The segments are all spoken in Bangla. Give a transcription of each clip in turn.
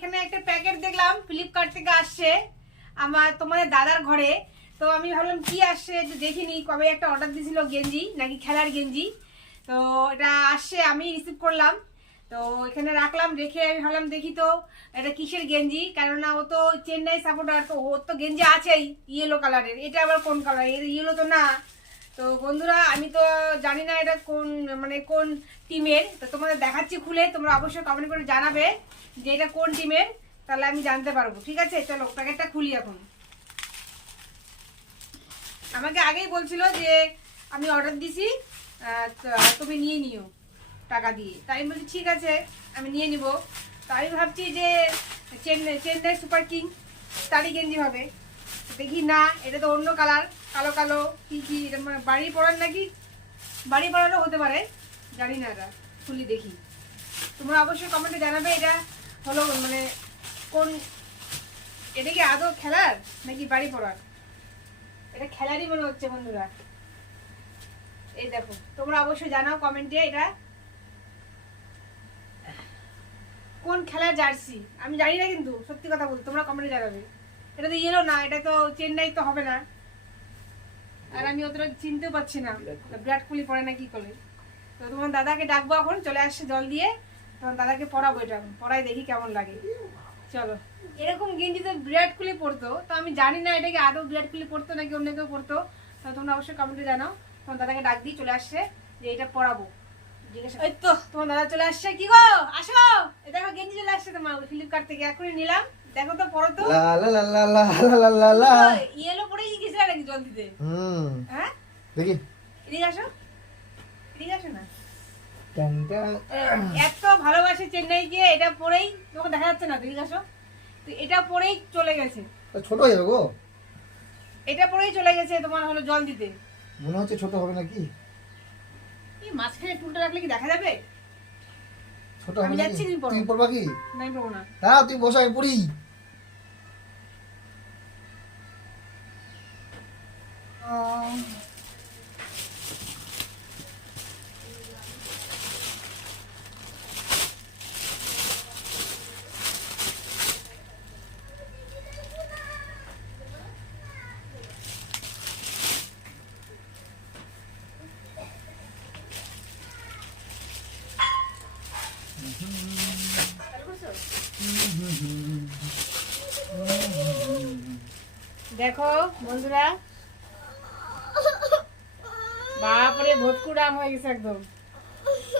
এখানে একটা প্যাকেট দেখলাম ফ্লিপকার্ট থেকে আসছে। আমার, তোমাদের দাদার ঘরে। তো আমি ভাবলাম, কি আসছে একটু দেখিনি কবে একটা অর্ডার দিয়েছিল গেঞ্জি, নাকি খেলার গেঞ্জি। তো এটা আসছে, আমি রিসিভ করলাম। তো এখানে রাখলাম, রেখে আমি ভাবলাম, দেখি তো, এটা কিসের গেঞ্জি? কেননা ও তো চেন্নাই সাপোর্টার তো ওর তো গেঞ্জি আছেই ইয়েলো কালারের এটা আবার কোন কালারের ইয়েলো তো না। তো বন্ধুরা, আমি তো জানি না এটা কোন মানে কোন টিমের। তো তোমাদের দেখাচ্ছি খুলে, তোমরা অবশ্যই কমেন্ট করে জানাবে যে এটা কোন টিমের। তাহলে আমি জানতে পারব, ঠিক আছে? চলো, প্যাকেটটা খুলি এখন। আমাকে আগেই বলছিল যে আমি অর্ডার দিছি তুমি নিয়ে নিও টাকা দিয়ে। তাই আমি বলছি, ঠিক আছে, আমি নিয়ে নিব। তো আমি ভাবছি যে চেন্নাই চেন্নাই সুপার কিং, তারই গেঞ্জি হবে। দেখি না, এটা তো অন্য কালার, কালো কালো, কি কি, এটা মানে বাড়ি পড়ার নাকি? বাড়ি পড়ারও হতে পারে, জানি না এটা, খুলি দেখি। তোমরা অবশ্যই কমেন্টে জানাবে এটা হলো মানে কোন, এটা কি আদৌ খেলার নাকি বাড়ি পড়ার? এটা খেলারই মনে হচ্ছে বন্ধুরা। এই দেখো, তোমরা অবশ্যই জানাও কমেন্টে এটা। কোন খেলার জার্সি? আমি জানি না কিন্তু, সত্যি কথা বলতে, তোমরা কমেন্টে জানাবে। এটা তো ইয়েলো না এটা তো চেন্নাই তো হবে না। আর আমি অতটা চিনতেও পারছি না। বিরাট কোহলি পড়ে না কি করে? তো তোমার দাদাকে ডাকবো এখন চলে আসছে জল দিয়ে। তোমার দাদাকে পড়াবো এটা পড়াই দেখি কেমন লাগে। চলো। এরকম গেঞ্জি তো বিরাট কোহলি পড়তো তো আমি জানি না এটা কি আদৌ বিরাট কোহলি পড়তো নাকি অন্য কেউ পড়তো তো তোমরা অবশ্যই কমেন্টে জানাও। তোমার দাদাকে ডাক দিয়ে চলে আসছে যে এটা পড়াবো। তো। তোমার দাদা চলে আসছে। কি গো? আসো। দেখো গেঞ্জি চলে আসছে তোমার। ফ্লিপকার্ট থেকে এখনই নিলাম। দেখো তো পড়ো তো। লা লা লা লা লা লা লা লা লা। ইয়েলো পরেই গেছিলে নাকি জল দিতে। হুম। হ্যাঁ? দেখি। এদিকে আসো। আসো না। এত ভালোবাসে চেন্নাইকে এটা পরেই তোমাকে দেখা যাচ্ছে না এদিকে আসো। তো এটা পরেই চলে গেছে। ছোট হয়ে যাবে গো। এটা পরেই চলে গেছে তোমার হলো জল দিতে। মনে হচ্ছে ছোট হবে নাকি? এই মাঝখানে টুলটা রাখলে কি দেখা যাবে? ছোট আমি যাচ্ছি, তুমি পড়বা কি? নাই পাবো না। না তুই বসে আমি পড়ি। 어. দেখো বন্ধুরা বাপরে ভটকু রাম হয়ে গেছে একদম।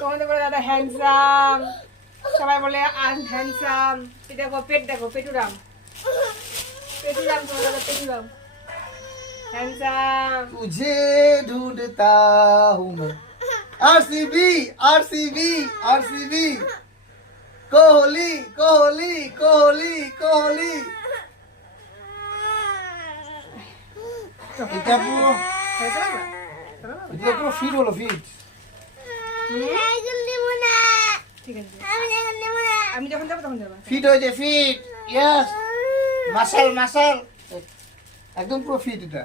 তোমাদের বলে দাদা হ্যান্ডসাম সবাই বলে আন হ্যান্ডসাম দেখো পেট দেখো পেটু রাম পেটু রাম তোমার দাদা পেটু রাম হ্যান্ডসাম তুঝে ঢুঁড়তা হুম। RCB RCB RCB Kohli Kohli Kohli Kohli. এটা পুরো ফিট হলো ফিট আমি যখন যাব তখন যাব ফিট হয়েছে ফিট ইয়েস মাসাল মাসাল একদম পুরো ফিট এটা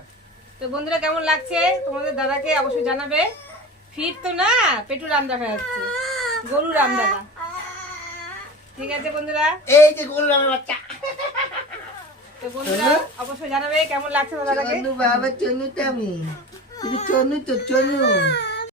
তো বন্ধুরা কেমন লাগছে? তোমাদের দাদাকে অবশ্যই জানাবে। ফিট তো না পেটু রাম দেখা যাচ্ছে। গরু রাম দেখা ঠিক আছে বন্ধুরা? এই যে গোলামের বাচ্চা। তো বন্ধুরা অবশ্যই জানাবে কেমন লাগছে দাদাকে? বাবা চনু আমি। Pinicture nyo, chuchur nyo.